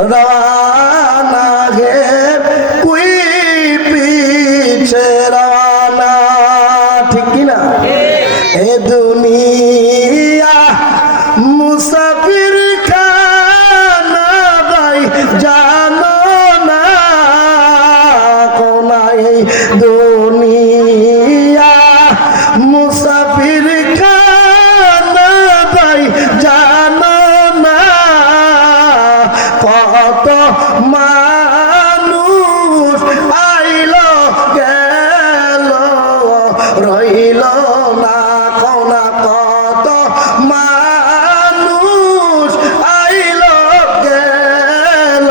रवाना है कोई पीछे रवाना ठीक की ना ए दुनिया मुसाफिर खाना भाई जानो ना कौन है दुनिया मुसाफिर खाना भाई जानो ना কত মানুষ আইলো গেল রইল না কোনা কত মানুষ আইলো গেল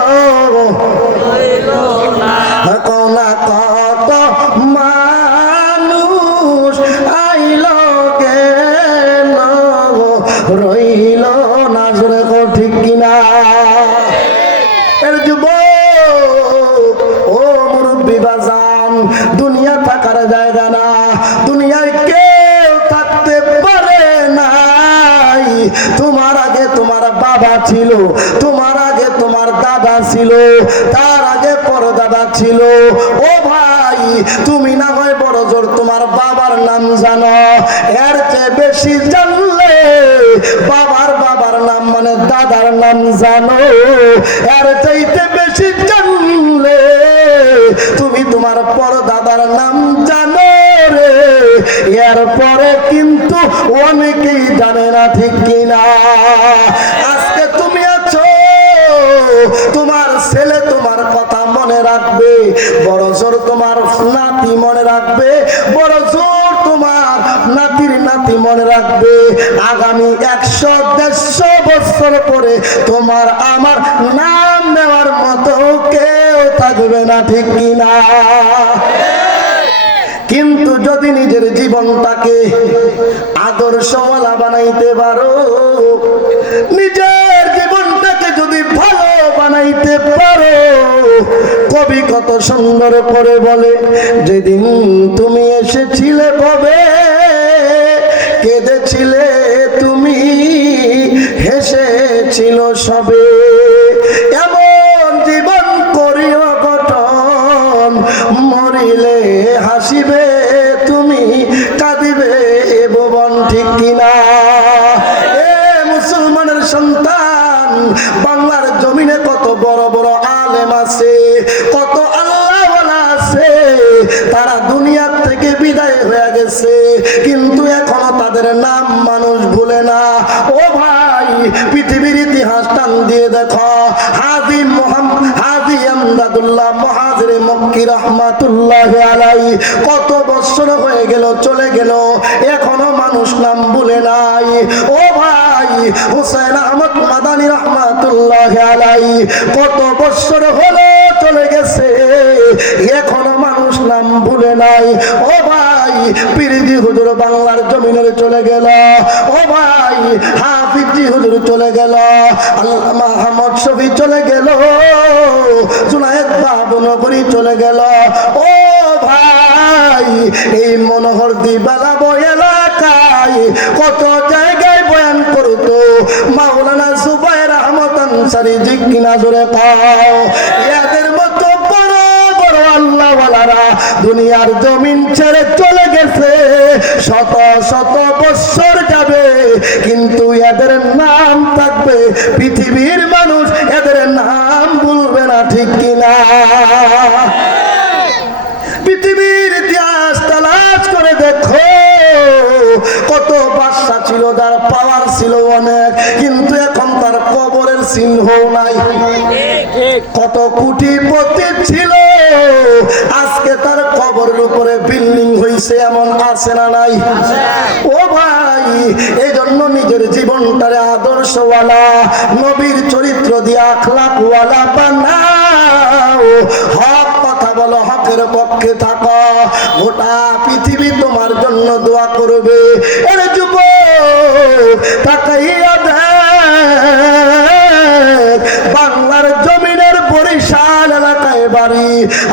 রইল না কোনা কত মানুষ আইলো গেল রইল না জোরে কো ঠিক কিনা দুনিয়া থাকার জায়গা না দুনিয়ায় কেউ থাকতে পারে নাই তোমার আগে তোমার বাবা ছিল তোমার আগে তোমার দাদা ছিল তার আগে পরদাদা ছিল ও ভাই তুমি না হয় বড় জোর তোমার বাবার নাম জানো এর চেয়ে বেশি জানলে বাবার বাবার নাম মানে দাদার নাম জানো এর চাইতে বেশি জানলে তুমি তোমার পরদাদার নাম জানো রে এরপরে কিন্তু অনেকেই জানে না ঠিক কিনা আজকে তুমি আছো তোমার ছেলে তোমার কথা মনে রাখবে বড় জোর তোমার নাতি মনে রাখবে বড় জোর তোমার নাতির নাতি মনে রাখবে আগামী 100-150 বছর পরে তোমার আমার নাম নেওয়ার মতো কেউ থাকবে না ঠিক কিনা কিন্তু যদি নিজের জীবনটাকে আদর্শওয়ালা বানাইতে পারো নিজের জীবনটাকে যদি ভালো বানাইতে পারো কবি কত সুন্দর করে বলে যেদিন তুমি এসেছিলে কবে কেঁদেছিলে তুমি হেসেছিল সবে এমন জীবন করিও গঠন মরিলে হাসিবে তুমি কাঁদিবে ভুবন ঠিক কিনা এ মুসলমানের সন্তান বাংলার জমিনে কত বড় বড় আলেম আছে কত আল্লাহওয়ালা আছে তারা দুনিয়ার থেকে বিদায় হয়ে গেছে কিন্তু এখনো তাদের নাম মানুষ ভুলে না ও ভাই পৃথিবীর ইতিহাস টান দিয়ে দেখো হাজী আমদাদুল্লাহ মুহাজিরে মক্কি রাহমাতুল্লাহ আলাইহি কত বছর হয়ে গেল চলে গেল এখনো মানুষ নাম ভুলে নাই ও ভাই হুসাইন আহমদ মাদানী রাহমাতুল্লাহ আলাইহি কত বছর হলো চলে গেছে এখনো মানুষ নাম ভুলে নাই ও ভাই পীরজি হুজুর বাংলার জমিনের চলে গেল ও ভাই হাফিজি হুজুর চলে গেল আল্লামা আহমদ শফি চলে গেল জুনায়েদ বাবুনগরী চলে গেল ও ভাই এই মনোহরদী বালাবো এলাকায় কত জায়গায় বয়ান করতো মাওলানা জুবায়ের আহমদ আনসারী ঠিক কিনা জোরে পাও এদের মতো বড় বড় আল্লাহওয়ালারা দুনিয়ার জমিন ছেড়ে চলে গেছে শত শত বছর যাবে কিন্তু এদের নাম থাকবে পৃথিবীর মানুষ এদের নাম ভুলবে না ঠিক কিনা পৃথিবীর ইতিহাস তালাশ করে দেখো কত বাদশা ছিল যার পাওয়ার ছিল অনেক কিন্তু এখন তার কবরের চিহ্ন নাই কত কোটিপতি ছিল আজকে তার কবরের উপরে বিল্ডিং হইছে এমন আছে না নাই ও ভাই এই জন্য নিজের জীবনটারে আদর্শওয়ালা নবীর চরিত্র দিয়ে আখলাকওয়ালা বানাও হক কথা বলো হকের পক্ষে থাকো গোটা পৃথিবী তোমার জন্য দোয়া করবে এর যুবক তাকাইয়া দেখ বাংলার জমিনের বরিশাল এলাকায় বাড়ি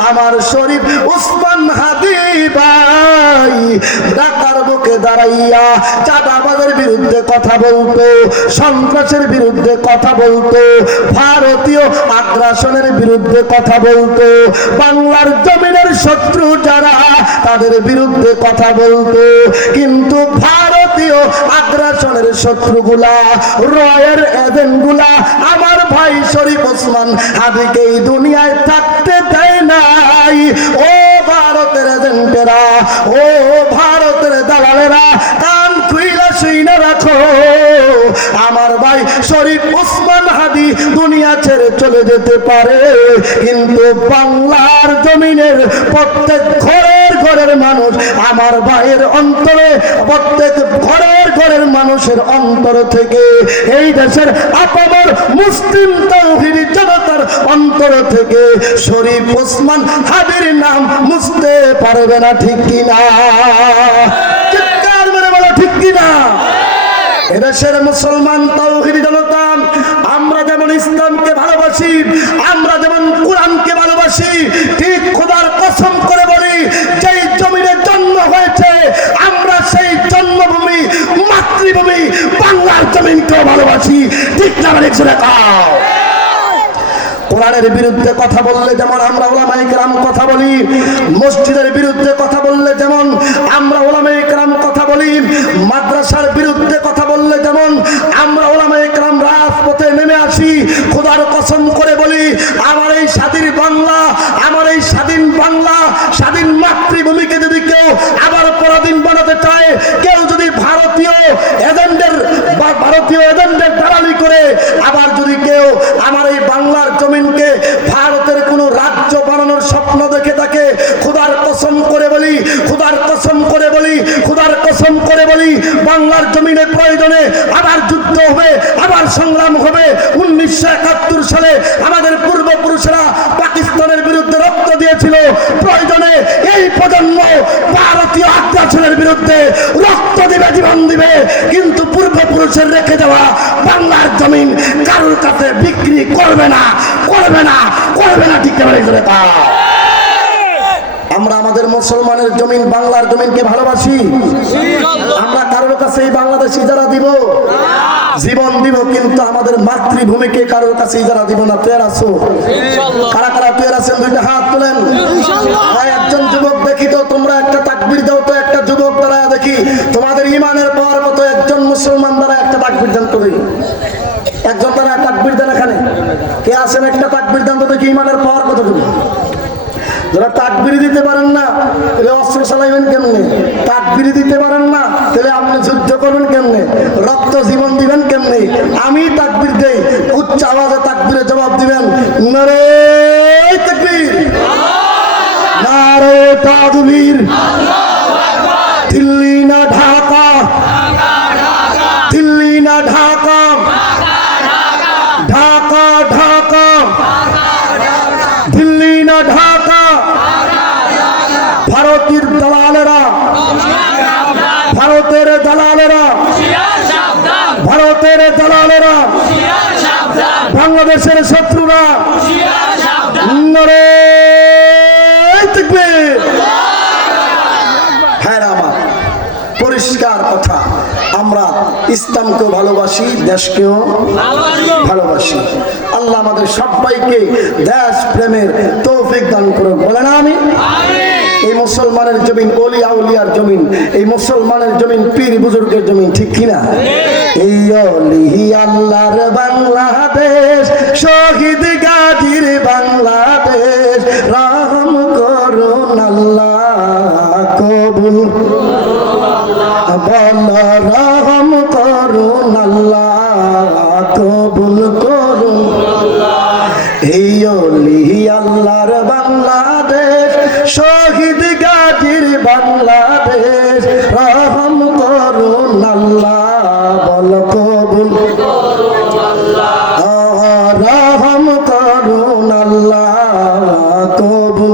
আমার শরীফ উসমান হাদি ভাই ঢাকার বুকে দাঁড়াইয়া চাঁদাবাজ চাঁদাবাজের বিরুদ্ধে কথা বলতো, সন্ত্রাসের বিরুদ্ধে কথা বলতো, ভারতীয় আগ্রাসনের বিরুদ্ধে কথা বলতো, বাংলার জমিনের শত্রু যারা তাদের বিরুদ্ধে কথা বলতো। কিন্তু ভারতীয় আগ্রাসনের শত্রুগুলা, রয়ের এজেন্টগুলা আমার ভাই শরীফ ওসমান হাদিকে এই দুনিয়ায় থাকতে দেয় নাই। ও ভারতের এজেন্টেরা, ও ভারতের দালালেরা, কান খুইলা শুইনা রাখো, আমার ভাই শরীফ ওসমান হাদি দুনিয়া ছেড়ে চলে যেতে পারে, কিন্তু বাংলার জমিনের প্রত্যেক ঘরের ঘরের মানুষ আমার ভাইয়ের অন্তরে, প্রত্যেক ঘরের ঘরের মানুষের অন্তর থেকে, এই দেশের আপামর মুসলিম তাওহীদি জনতার অন্তর থেকে শরীফ ওসমান হাদির নাম মুছতে পারবে না, ঠিক কিনা? চিৎকার মেরে বলো ঠিক কিনা? এদেশের মুসলমান তাওহীদি জনতা আমরা যেমন ইসলামকে ভালোবাসি, আমরা যেমন কোরআনকে ভালোবাসি, ঠিক খোদার কসম করে বলি, যেই জমিনে জন্ম হয়েছে আমরা সেই জন্মভূমি, মাতৃভূমি বাংলার জমিনকেও ভালোবাসি, ঠিক না? কোরআনের বিরুদ্ধে কথা বললে যেমন আমরা উলামায়ে কেরাম কথা বলি, মসজিদের বিরুদ্ধে কথা বললে যেমন আমরা উলামায়ে কেরাম কথা বলি, মাদ্রাসার বিরুদ্ধে কথা বললে যেমন আমরা উলামায়ে কেরাম রাজপথে নেমে আসি, খোদার কসম করে বলি, আমার এই স্বাধীন বাংলা, আমার এই স্বাধীন বাংলা, স্বাধীন মাতৃভূমিকে যদি কেউ আবার পরাধীন বানাতে চায়, কেউ যদি ভারতীয় এজেন্টের দালালি করে আবার যদি কেউ আমার এই বাংলার জমিনকে ভারতের কোন রাজ্য বানানোর স্বপ্ন দেখে থাকে, খোদার কসম করে বলি, খোদার কসম করে বলি, খোদার কসম করে বলি, বাংলার জমিনে প্রয়োজনে আবার যুদ্ধ হবে, আবার সংগ্রাম হবে। 1971 সালে আমাদের পূর্বপুরুষেরা পাকিস্তানের বিরুদ্ধে রক্ত দিয়েছিল, প্রয়োজনে এই প্রজন্ম ভারতীয় আগ্রাসনের বিরুদ্ধে রক্ত দিবে, জীবন দিবে, কিন্তু পূর্বপুরুষের রেখে দেওয়া বাংলার জমিন কারোর কাছে বিক্রি করবে না, করবে না, করবে না, ঠিক করে তা। আমরা আমাদের মুসলমানের জমিন, বাংলার জমিনকে ভালোবাসি, আমরা কারোর কাছে এই বাংলাদেশি যারা দিব, জীবন দিব, কিন্তু আমাদের মাতৃভূমিকে কারোর কাছে যারা দিব না। তৈরি আছো? কারা কারা তৈরি আছেন? দুইটা হাত তোলেন। একজন যুবক দেখি তো, তোমরা একটা তাকবীর দাও তো, একটা যুবক দ্বারা দেখি তোমাদের ইমানের পাওয়ার মতো একজন মুসলমান দ্বারা একটা তাকবীর দান করে, একজন দ্বারা তাকবীর দেন। এখানে কে আছেন? একটা তাকবীর দান তো দেখি, ইমানের পাওয়ার কতটুকু। যারা তাকবীর দিতে পারেন না তাহলে অস্ত্র চালাইবেন কেমনে? তাকবীর দিতে পারেন না তাহলে আপনি যুদ্ধ করবেন কেমনে? রক্ত জীবন দিবেন কেমনে? আমি তাকবীর দেই, উচ্চ আওয়াজে তাকবীরে জবাব দিবেন, নারে তাকবীর, নারে তাকবীর, দিল্লি না ঢাকা, দিল্লি না ঢাকা, ঢাকা ঢাকা, দিল্লি না ঢাকা। ভারতের দালালেরা, ভারতের দালালেরা, ভারতের দালালেরা, বাংলাদেশের শত্রুরা, নারে তাকবীর। হ্যাঁ আমার পরিষ্কার কথা, আমরা ইসলামকেও ভালোবাসি, দেশকেও ভালোবাসি। আল্লাহ আমাদের সবাইকে দেশ প্রেমের তৌফিক দান করুন, বলেন আমিন। এই মুসলমানের জমিন ওলি আউলিয়ার জমিন, এই মুসলমানের জমিন পীর বুজুর্গের জমিন, ঠিক কিনা? এই ওলি আল্লাহর বাংলাদেশ, শহীদ গাজীর বাংলাদেশ, রহম করুন আল্লাহ, কবুল বল, রহম করুন আল্লাহ, কবুল করুন। এই ওলি আল্লাহর বাংলাদেশ, শহীদ গাজীর বাংলাদেশ, রহম করুন আল্লাহ, বল কবুল, রহম করুন আল্লাহ, কবুল।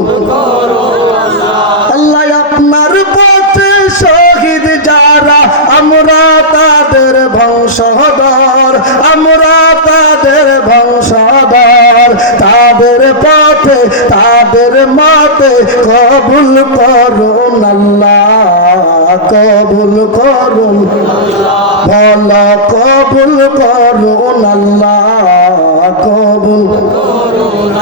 আল্লাহ আপনার পথে শহীদ যারা, আমরা তাদের বংশধর, আমরা তাদের বংশধর, তাদের পথে তাদের মাতে কবুল করুন আল্লাহ, কবুল করুন বলো কবুল করুন আল্লাহ কবুল করুন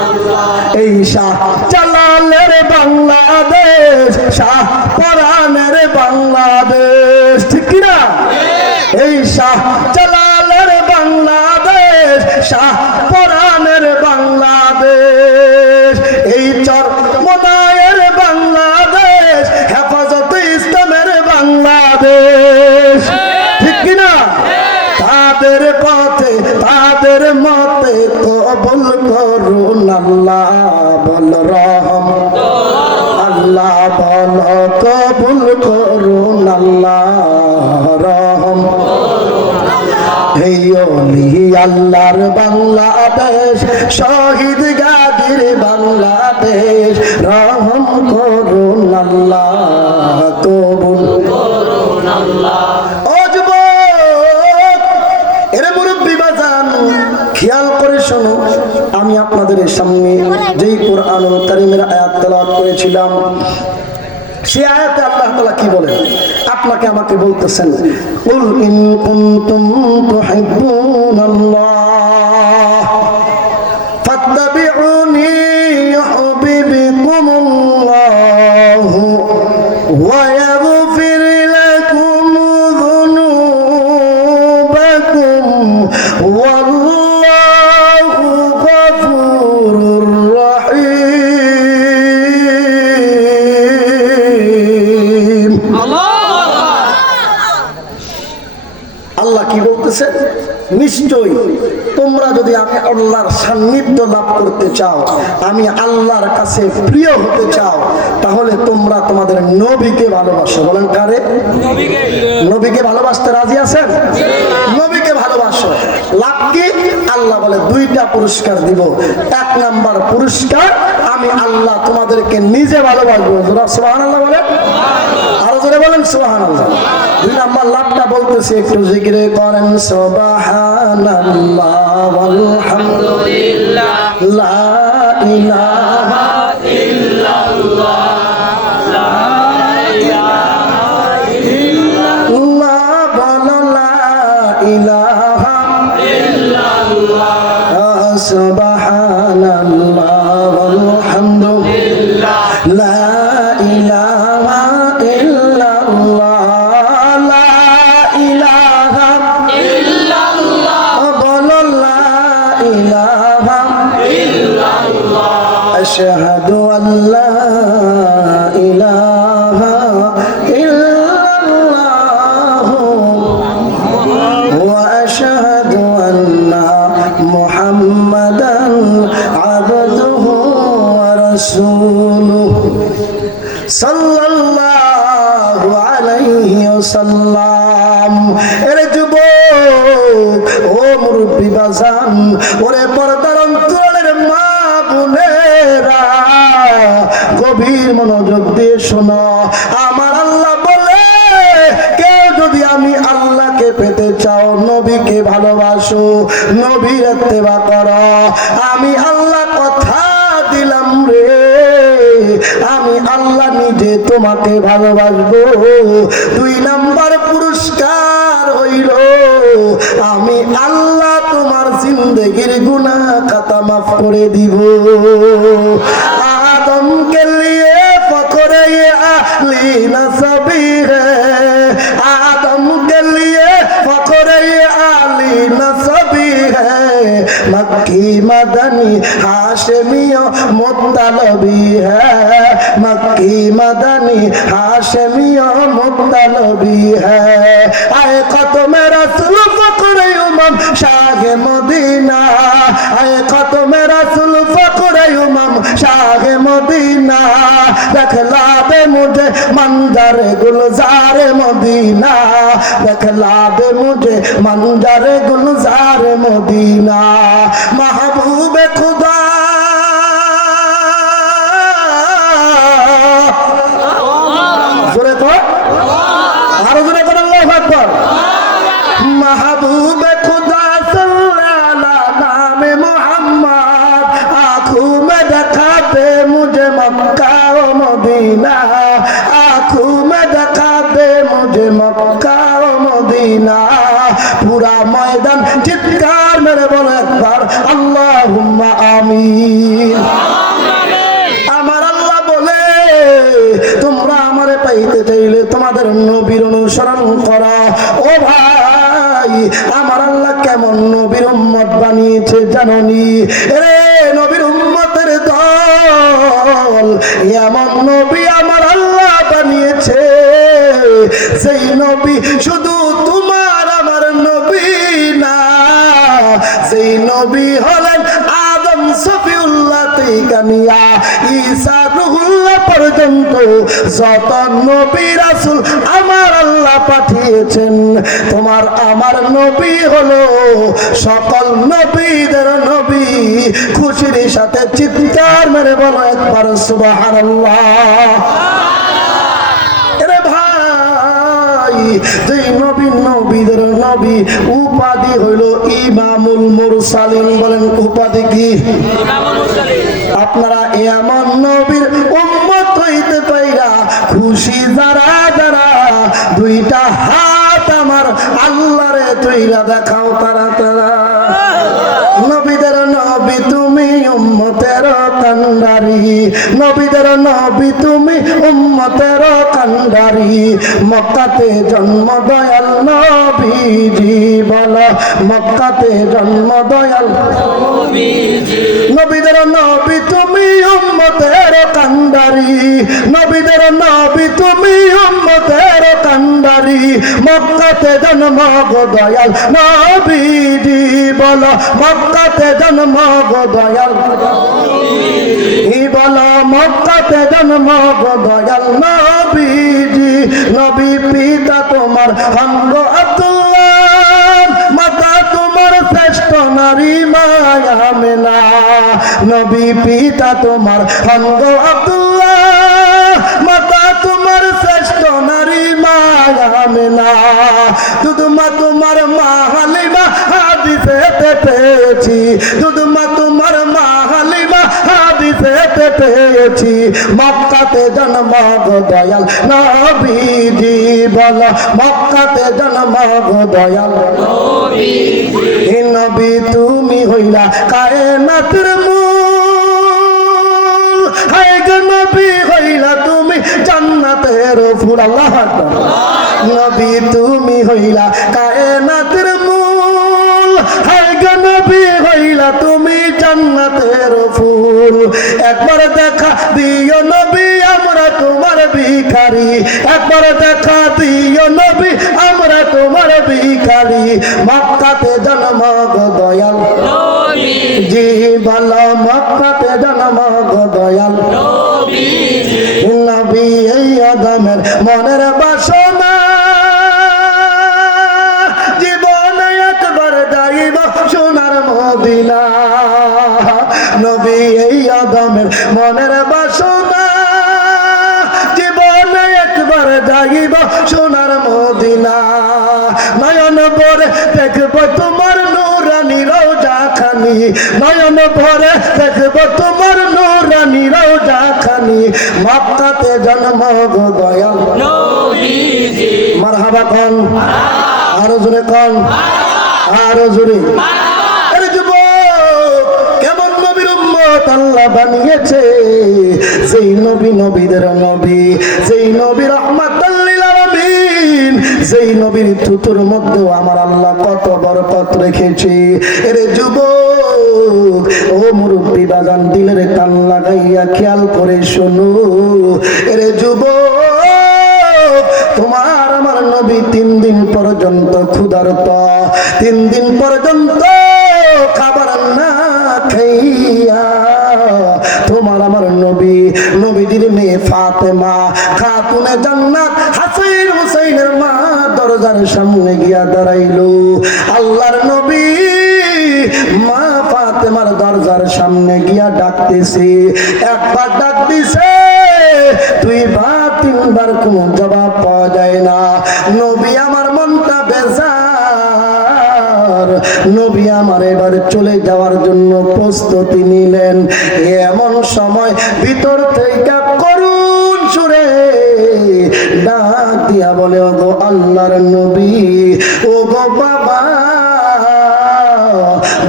এই শাহ জালালের বাংলাদেশ শাহ পরাণের বাংলাদেশ ঠিক কি না এই শাহ জালালের বাংলাদেশ শাহ পরাণের বাংলাদেশ এই চরমনায়ের বাংলাদেশ হেফাজতে ইসলামের বাংলাদেশ ঠিক কি না তাদের পথে তাদের মতে কবুল করুন আল্লাহ বল রহম আল্লাহ বল কবুল করুন আল্লাহ রহম হে ওলি আল্লাহর বাংলাদেশ শহীদ গাজীর বাংলাদেশ রহম করুন আল্লাহ কবুল করুন আল্লাহ খেয়াল করে শোনো আমি আপনাদের সামনে যেই কোরআনুল কারীমের আয়াত তেলাওয়াত করেছিলাম সেই আয়াতে আল্লাহ তাআলা কি বলেন আপনাকে আমাকে বলতেছেন কুল ইন কুনতুম তুহিব্বুনাল্লাহ ফাত্তাবিউনি ইউহিব্বুকুমুল্লাহু ওয়া ইয়াগফির লাকুম যুনুবাকুম ওয়াল্লাহু গফুরুর রহিম আল্লাহ কি বলতেছে নিশ্চয়ই তোমরা যদি আমি আল্লাহর সান্নিধ্য লাভ করতে চাও আমি আল্লাহর কাছে প্রিয় হতে চাও তাহলে তোমরা তোমাদের নবীকে ভালোবাসো বলেন কারে নবীকে ভালোবাসতে রাজি আছেন নবীকে ভালোবাসো লাভ কি আল্লাহ বলে দুইটা পুরস্কার দিব এক নাম্বার পুরস্কার আমি আল্লাহ তোমাদেরকে নিজে ভালোবাসবো সুবহানাল্লাহ বলেন আরো জোরে বলেন সুবহানাল্লাহ দুই নাম্বার লাভটা বলতেছি একটু জিকিরে করেন সুবহানাল্লাহ ওয়ালহামদুলিল্লাহ লা ইলাহা ইল্লাল্লাহ লা ইলাহা ইল্লাল্লাহ লা ইলাহা ইল্লাল্লাহ সুবহানাল্লাহ ওয়ালহামদুলিল্লাহ লা ইলাহা ইল্লাল্লাহ লা ইলাহা ইল্লাল্লাহ বলো লা ইলাহা ইল্লাল্লাহ আশহাদু আল্লা ইলাহা ইল্লাল্লাহ ওয়া আশহাদু আন্না মুহাম্মাদান আবদুহু ওয়া রাসূলুহু সাল্লাল্লাহু আলাইহি ওয়াসাল্লাম এর যুবক ও মুরব্বি বাজান ওরে পর্দার অন্তরের মা বোনেরা গভীর মনোযোগ দিয়ে শোনো আমার আল্লাহ বলে কেউ যদি আমি আল্লাহকে পেতে চাও নবীকে ভালোবাসো নবীর ইত্তেবা করো আমি আল্লাহ কথা দিলাম রে আমি আল্লাহ নিজে তোমাকে ভালোবাসবো দুই নাম্বার পুরস্কার হইল আমি আল্লাহ তোমার জিন্দেগির গুনাহ খাতা মাফ করে দিব আদম কে লিয়ে ফকরে আহলি নসবি হ্যায় আদম কে লিয়ে ফকরে আহলি নসবি হ্যায় मक्की मदनी हाशमियों मुत्तलबी है मक्की मदनी हाशमियों मुत्तलबी है आए ख़त्म रसूल फ़ख्र उमम शाह मदीना आए ख़त्म रसूल फ़ख्र उमम शाह मदीना दिखला दे मुझे मंजर गुलजार मदीना दिखला दे मुझे मंजर गुलजार मदीना महबूब खुदा जोरे तो आरो जोरे तो अल्लाहु अकबर महबूब खुदा सल्लल्लाहु नाम मोहम्मद आँखों में देखा दे मुझे मक्का और मदीना आँखों में देखा दे আমিন। আমার আল্লাহ বলে তোমরা আমারে পাইতে চাইলে তোমাদের নবীর অনুসরণ করা। ও ভাই, আমার আল্লাহ কেমন নবীর উম্মত বানিয়েছে জাননি? রে নবীর উম্মতের দল, এমন নবী আমার আল্লাহ বানিয়েছে, সেই নবী শুধু তোমার আমার নবী না, সেই নবী হলেন আদম সফিউল্লাহ থেকে নিয়া ঈসা রুহুল্লাহ পর্যন্ত যত নবী রাসূল আমার আল্লাহ পাঠিয়েছেন, তোমার আমার নবী হলো সকল নবীদের নবী। খুশির সাথে চিৎকার মেরে বলো একবার সুবহানাল্লাহ। যেই নবী নবীদের নবী, উপাধি হইল ইমামুল মুরসালিন। বলেন উপাধি কি? আপনারা এমন নবীর উম্মত হইতে পাইরা খুশি যারা যারা, দুইটা হাত আমার আল্লাহরে তুইরা দেখাও তারা তারা। নবীদের নবী তুমি উম্মতের কান্ডারি, নবীদের নবী তুমি উম্মতের কান্ডারি। মক্কাতে জন্ম দয়াল নবীজি, বলো মক্কাতে জন্ম দয়াল নবীজি। নবীদের নবী তুমি উম্মতের কান্ডারি, নবীদের নবী তুমি উম্মতের কান্ডারি। মক্কাতে জন্ম গো দয়াল নবীজি, বলো মক্কাতে জন্ম গো দয়াল নবীজি, বলো মক্কাতে জন্ম গো দয়াল নবীজি। নবী পিতা তোমার হঙ্গ আব্দুল্লাহ, মাতা তোমার শ্রেষ্ঠ নারী মায়া আমেনা। নবী পিতা তোমার হঙ্গ আব্দুল্লাহ, মাতা তোমার শ্রেষ্ঠ নারী মায়া আমেনা। দুধমা তোমার মা হালিমা হাদিসেতে পেয়েছি, দুধমা তোমার মা হালিমা হাদিসেতে পেয়েছি। মক্কাতে জন্ম গো দয়াল নবীজি, বলো মক্কাতে জন্ম গো দয়াল নবীজি। নবী তুমি হইলা কায়নাতের মূল, হায় গো নবী হইলা তুমি জান্নাতের ফুল। আল্লাহু আকবার। নবী তুমি হইলা কায়নাতের মূল, হায় গো নবী হইলা তুমি জান্নাতের ফুল। একবার দেখা দিও নবী আমরা তোমার ভিখারি, একবার দেখা দিও নবী আমরা তোমার ভিখারি। মক্কাতে জন্ম গো দয়াল নবীজি, বলো মক্কাতে জন্ম গো দয়াল নবীজি। নবী এই আদমের মনের বাসনা, জীবনে একবার যাইব সোনার মদিনা। নবী এই আদমের মনের বাসনা, জীবনে একবার যাইব সোনার মদিনা। নয়ন ভরে দেখব তোমার নূরানী রওজা খানি, নয়ন ভরে দেখব তোমার নূরানী রওজা খানি। মক্কাতে জন্ম গো দয়াল নবীজি। মারহাবা কোন, আরো জোরে কোন, আরো জোরে। আল্লাহ বানিয়েছে যেই নবী নবীদের নবী, যেই নবী রাহমাতাল লিল আলামিন, যেই নবীর থুতুর মধ্যে আমার আল্লাহ কত বরকত রেখেছে। এরে যুবক ও মুরব্বি বাজান, দিলের কান লাগাইয়া খেয়াল করে শোনো। এরে যুবক, তোমার আমার নবী 3 দিন পর্যন্ত ক্ষুধার্ত, 3 দিন পর্যন্ত খাবার না খাইয়া তোমার আমার নবী, নবীজির মেয়ে ফাতেমা খাতুনে জান্নাত হাসান হুসাইনের মা দরজার সামনে গিয়া দাঁড়াইলো। আল্লাহর নবী মা ফাতেমার দরজার সামনে গিয়া ডাকতেছে। একবার ডাক দিছে, 2 বার 3 বার কোনো জবাব পাওয়া যায় না। নবী আমার মনটা বেজার, নবী আমার এবার চলে যাওয়ার জন্য প্রস্তুতি নিলেন। এমন সময় ভিতর থেকে করুণ সুরে ডাক দিয়া বলে, ও গো আল্লাহর নবী, ও গো বাবা,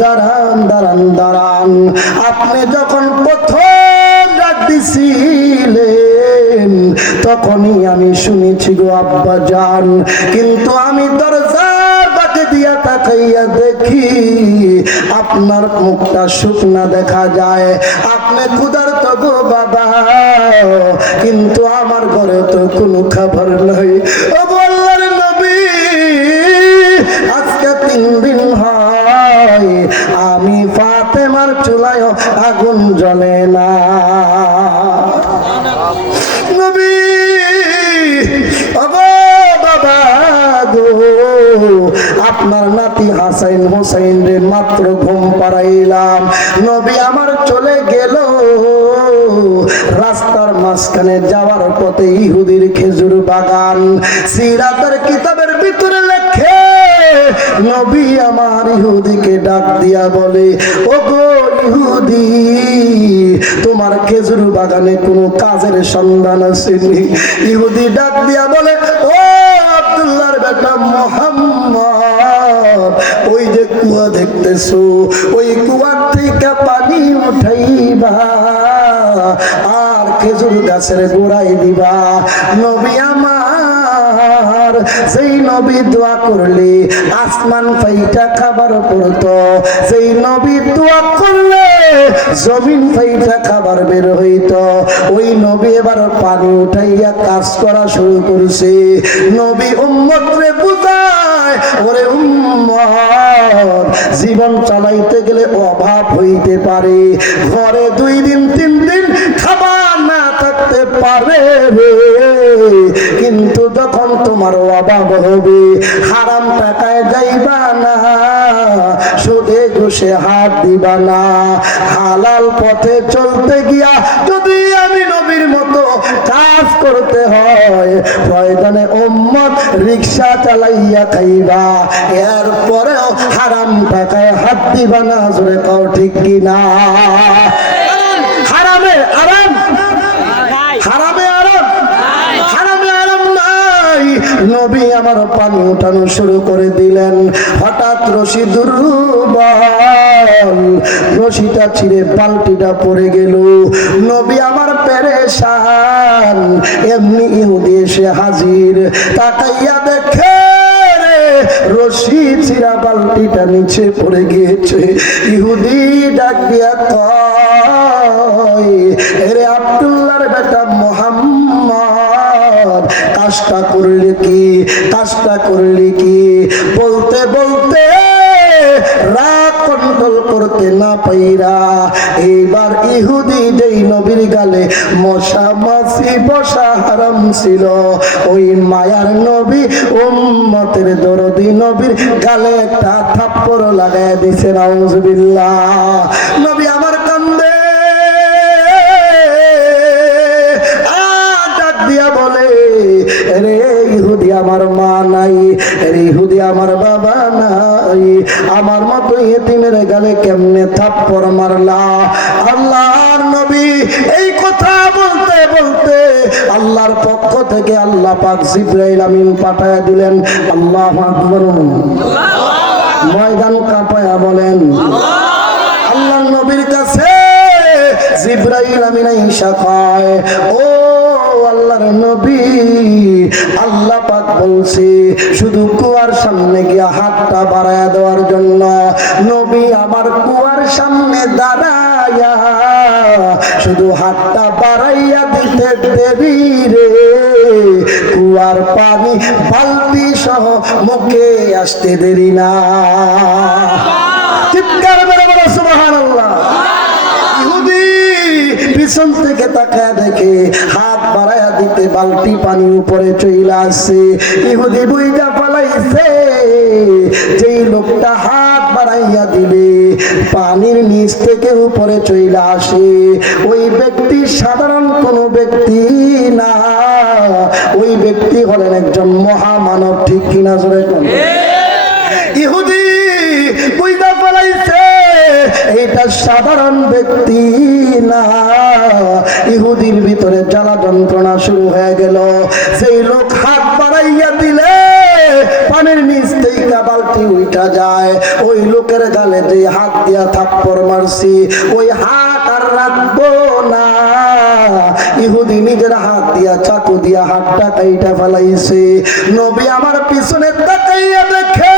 দাঁড়ান দাঁড়ান দাঁড়ান। আপনি যখন প্রথম ডাক দিছিলেন তখনই আমি শুনেছি গো আব্বা জান, কিন্তু আমি দরজার বাকে দিয়া তাকাইয়া দেখি আপনার মুখটা শুকনা দেখা যায়, আপনি ক্ষুধার্ত গো বাবা, কিন্তু আমার ঘরে তো কোনো খাবার নাই। ও আল্লাহর নবী, আজকে 3 দিন হয় আমি ফাতেমার চুলায় আগুন জ্বলে না। নবী ওগো বাবা গো, আপনার নাতি হাসাইন হোসেন রে মাত্র ঘুম পাড়াইলাম, নবী আমার চলে গেল। রাস্তার মাঝখানে যাওয়ার পথে ইহুদির খেজুর বাগান, সিরাতের কিতাবের ভিতরে লেখে নবী আমার ইহুদিকে ডাক দিয়া বলে, ওগো ইহুদি, তোমার খেজুর বাগানে কোনো কাজের সন্ধান আসেনি? ইহুদি ডাক দিয়া বলে, ও আব্দুল্লাহর বেটা মুহাম্মদ, ওই যে কুয়া দেখতেছো, ওই কুয়ার থেকে পানি উঠাইবা আর খেজুর গাছের গোড়ায় দিবা। নবী আমার, সেই নবী দোয়া করলে আসমান ফাইটা খাবার পড়তো, সেই নবী দোয়া করলে জমিন ফাইটা খাবার বের হইতো। ওই নবী এবার পানি উঠাইয়া কাজ করা শুরু করছে। নবী উম্মত রে বুঝায়, ওরে উম্মত, জীবন চালাইতে গেলে অভাব হইতে পারে, ঘরে 2 দিন 3 দিন খাবার না থাকতে পারে, কিন্তু যখন তোমার অভাব হবে হারাম টাকায় যাইবা না, সুদে ঘুষে হাত দিবা না, হালাল পথে চলতে গিয়া যদি আমি নবীর মতো কাজ করতে হয়, প্রয়োজনে উম্মত রিকশা চালাইয়া খাইবা, এরপরেও হারাম টাকায় হাত দিবা না। জোরে কও ঠিক কিনা? হারামে আরাম, হারামে আরাম, হারামে আরাম নাই। নবী আমার পানি উঠানো শুরু করে দিলেন। হঠাৎ রশি দুর্বল, রশিটা ছিঁড়ে বালতিটা পড়ে গেল। নবী আমার পেরেশান, এমনি ইহুদি এসে হাজির, তাকাইয়া দেখে রশি ছিঁড়া বালতিটা নিচে পড়ে গিয়েছে। ইহুদি ডাক দিয়া কয়, এরে আব্দুল্লাহর বেটা মুহাম্মদ, কাজটা করলি কি, কাজটা করলি কি? বলতে বলতে রাগ কন্ট্রোল করতে না পাইরা এইবার ইহুদি যেই নবীর গালে মশা মাছি বসা হারাম ছিল, ওই মায়ার নবী উম্মতের দরদি নবীর গালে একটা থাপ্পড় লাগায় দিছে। নাউজুবিল্লাহ। নবী আমার কান্দে, ডাক দিয়া বলে, রে ইহুদি আমার মা নাই, রে ইহুদি আমার বাবা নাই, আমার মতো ইতিমের গালে কেমনে থাপ্পড় মারলা? আল্লাহর নবী এই কথা বলতে বলতে আল্লাহর পক্ষ থেকে আল্লাহ পাক জিবরাইল আমিন পাঠায়া দিলেন। আল্লাহু আকবার। ময়দান কাঁপায়া বলেন আল্লাহর নবীর কাছে জিবরাইল আমিন আইসা কয়, ও আল্লাহর নবী, আল্লাহ পাক বলছে শুধু কুয়ার সামনে গিয়া হাতটা বাড়ায়া দেওয়ার জন্য। নবী আমার কুয়ার সামনে দাঁড়ায়া শুধু হাতটা বাড়াইয়া দিতে দেরি রে, কুয়ার পানি বালতি সহ মুখে আসতে দেরি না। চিৎকার মেরে বলো সুবহানাল্লাহ। ইহুদি পিছন থেকে তাকায় দেখে হাত বাড়ায়া দিতে বালতি পানি উপরে চইলা আসছে। ইহুদি বুইজা পালাইছে যেই লোকটা হাত বাড়াইয়া দিবে পানির নিচ থেকে উপরে চইলা আসে, ওই ব্যক্তি সাধারণ কোনো ব্যক্তি না, ওই ব্যক্তি হলেন একজন মহামানব। ঠিক কিনা জোরে কোন? ইহুদি বুইজা পালাইছে এটা সাধারণ ব্যক্তি না। ইহুদির ভিতরে জ্বালা যন্ত্রণা শুরু হয়ে গেল। সেই লোক হাত বাড়াইয়া দিলে পানির নিচ থেকে মাটি উঠা যায়, ওই লোকের গালে যে হাত দিয়া থাপ্পড় মারছি ওই হাত আর রাখবো না। ইহুদি নিজের হাত দিয়া চাকু দিয়া হাতটা কাইটা ফেলাইছে। নবী আমার পিছনে তাকাইয়া দেখে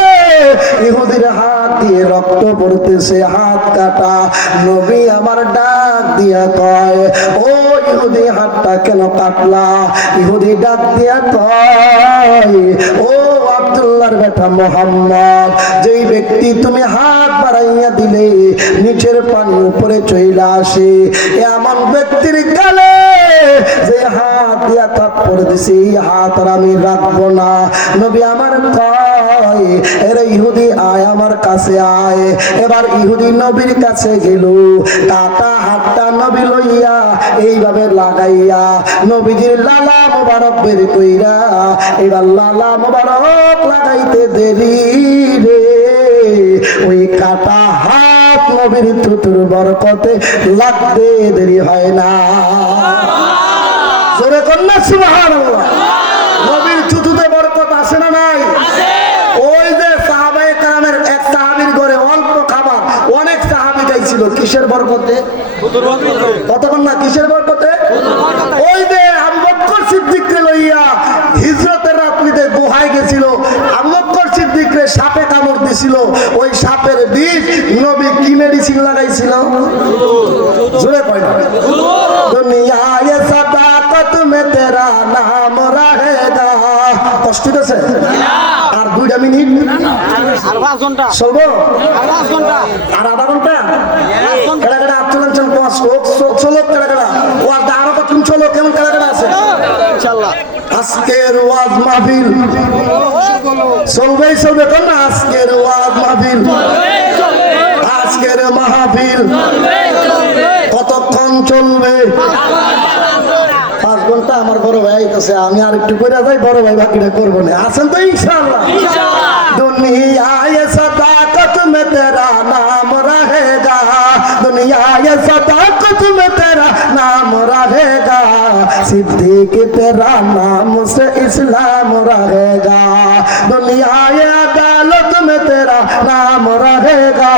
ইহুদির হাত দিয়ে রক্ত পড়তেছে, হাত কাটা। নবী আমার ডাক দিয়া কয়, ও ইহুদি হাতটা কেন কাটলা? ইহুদি ডাক দিয়া কয়, ও আব্দুল্লাহর বেটা মুহাম্মদ, যেই ব্যক্তি তুমি হাত বাড়াইয়া দিলে নিচের পানি উপরে চইলা আসে, এমন ব্যক্তির গালে যে হাত দিয়া থাপ্পড় দিছি হাত আর আমি রাখবো না। নবী আমার কয়, এরে ইহুদি আয় আমার কাছে আয়। এবার ইহুদি নবীর কাছে গেল, কাটা হাতটা নবী লইয়া এইভাবে লাগাইয়া নবীজির লালা মোবারক বের কইরা এবার লালা মোবারক লাগাইতে দেরি রে, ওই কাটা হাত নবীর থুতুর বরকতে লাগতে দেরি হয় না। জোরে কন্যা সুবহানাল্লাহ। নবীর থুতুতে বরকত আছে না নাই? ওই যে সাহাবায়ে কেরামের এক সাহাবীর ঘরে অল্প খাবার, অনেক সাহাবী গাইছিল কিসের বরকতে? কতক্ষণ না কিসের বরকতে? ওই যে আবু বকর সিদ্দিককে লইয়া হিজরতের রাত্রিতে গুহায় গেছিল, আবু বকর সিদ্দিককে সাপে কামড় দিছিল, ওই সাপের বিষ নবী কি মেডিসিন লাগাইছিল? জোরে কয় না? দুনিয়ায়ে সাদাকত মে তেরা নাম রহেগা। কষ্ট হচ্ছে আর 2 মিনিট আর 5 ঘন্টা চলবো, আর 5 ঘন্টা আর আধা ঘন্টা কেডা কেডা চলেন চল পাঁচ চলো কেডা কেডা ও আর আরো কত চলো কেমন কেডা কেডা আছে ইনশাআল্লাহ। আজকের ওয়াজ মাহফিল চলবে চলবে কোন না? আজকের ওয়াজ মাহফিল আজকের মাহফিল কতক্ষণ চলবে? 5 ঘন্টা। আমার বড় ভাই কাছে আমি আর একটু করে যাই, বড় ভাই বাকিটা করবো না। আছেন তো ইনশাআল্লাহ? দুনিয়ায়ে সাদাকত মে তেরা নাম রহেগা, দুনিয়ায়ে সাদাকত মে তেরা নাম রহেগা, सिद्दीक तेरा नाम से इस्लाम रहेगा, दुनियाए अदालत में तेरा नाम रहेगा,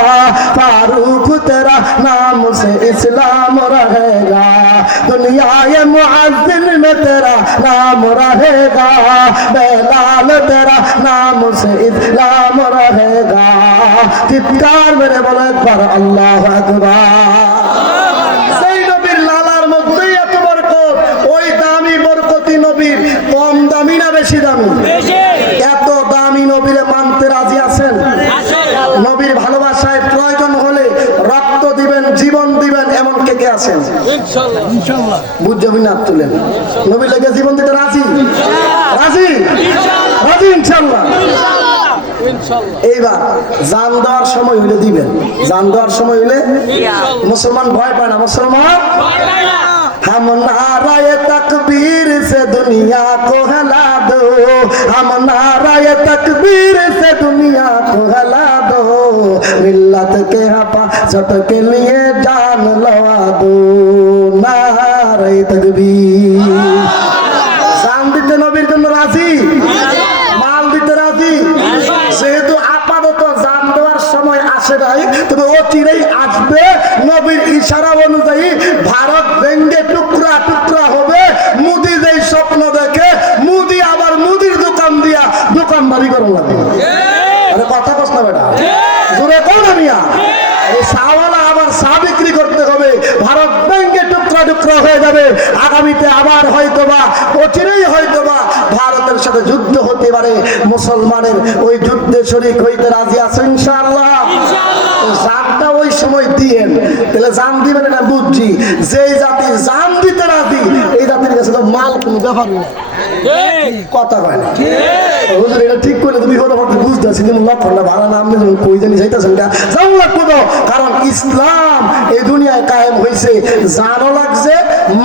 फारूक तेरा नाम से इस्लाम रहेगा, दुनियाए मुअज्जिन में तेरा नाम रहेगा, बेलाल तेरा नाम से इस्लाम रहेगा। चित्कार मेरे बोलो एक बार अल्लाह अकबर। কম দামি না বেশি দামি? এত দামি নবীরে মানতে রাজি আছেন? নবীর ভালোবাসায় প্রয়োজন হলে রক্ত দিবেন, জীবন দিবেন, এমন কে কে আছেন? ইনশাআল্লাহ। বুঝবেন না তুলেন, নবীর লেগে জীবন দিতে রাজি? রাজি? রাজি ইনশাআল্লাহ। এইবার জান দেওয়ার সময় হইলে দিবেন, জান দেওয়ার সময় হইলে। মুসলমান ভয় পায় না, মুসলমান हम नाराए तकबीर से दुनिया को हिला दो, हम नाराए तकबीर से दुनिया को हिला दो, मिल्लत के हिफाजत के लिए जान लगा दो, नाराए तकबीर। জান দিতে নবীর জন্য রাজি, মাল দিতে রাজি। যেহেতু আপাতত জান দেওয়ার সময় আসে নাই, তবে অচিরেই আসবে। নবীর ইশারা অনুযায়ী ভারত ভেঙ্গে টুকরা টুকরা হবে। মুদি যেই স্বপ্ন দেখে, মুদি আবার মুদির দোকান দিয়া দোকানদারি করা লাগবে। আরে কথা কস না বেটা, জোরে কোন মিয়া? এই সাওয়ালা আবার চা বিক্রি করতে হবে, ভারত ভেঙ্গে টুকরা টুকরা হয়ে যাবে। আগামীতে আবার হয়তোবা, অচিরেই হয়তোবা ভারতের সাথে যুদ্ধ হতে পারে। মুসলমানের ওই যুদ্ধে শরীক হইতে রাজি আছে ইনশাআল্লাহ? জানটা ওই সময় দিয়েন, তাহলে জান দিবেন না বুঝছি। যেই জাতি জান দিতে রাজি, এই জাতির কাছে তো মাল কোনো ব্যাপার না। কথা কয় না হুজুর, এটা ঠিক করে তুমি কথা বলতে বুঝতেছি, কিন্তু লক্ষণটা ভালো না। আপনি যখন কই জানি যাইতেছেন যাও লাগবো তো, কারণ ইসলাম এই দুনিয়ায় কায়েম হয়েছে। জানও লাগছে,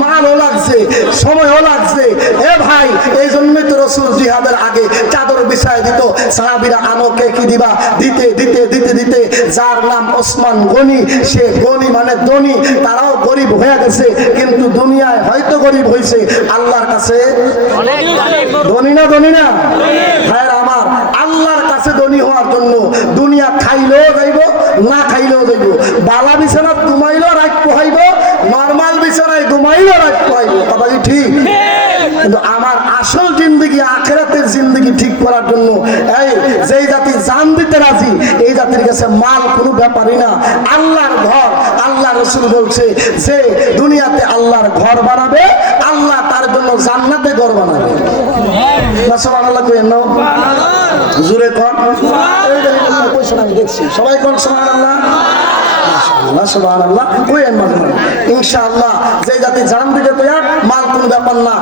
মালও লাগছে, সময়ও লাগছে। এ ভাই, এই জন্যই তো রাসূল জিহাদের আগে চাদর বিছায় দিত। সাহাবীরা আনো কে কি দিবা, দিতে দিতে দিতে দিতে যার নাম ওসমান গনি, সে গনি মানে ধনী, তারাও গরিব হয়ে গেছে। কিন্তু দুনিয়ায় হয়তো গরিব হয়েছে, আল্লাহর কাছে ধনী না। ধনী না ভাইয়ের আমার, আল্লাহর কাছে ধনী হওয়ার জন্য দুনিয়া খাইলেও যাইব, না খাইলেও যাইব, বালা বিছানা ঘুমাইলেও রাত পোহাইব, নর্মাল বিছানায় ঘুমাইলেও রাত পোহাইব। কথা কি ঠিক? কিন্তু আমার আসল জিন্দগি, আখেরাতের জিন্দগি ঠিক করার জন্য এই যেই জাতি জান দিতে রাজি, এই জাতির কাছে মাল কোনো ব্যাপারই না। আল্লাহর ঘর, আল্লাহ রসুল বলছে যে দুনিয়াতে আল্লাহর ঘর বানাবে, আল্লাহ তার জন্য জান্নাতে ঘর বানাবে। সুবহানাল্লাহ কইেন না? জোরে কোন। আমি দেখছি সবাই কোন সুবহানাল্লাহ। সুবহানাল্লাহ কইেন। ইনশাআল্লাহ যে জাতি জান দিতে তৈরি, মাল কোনো ব্যাপার না।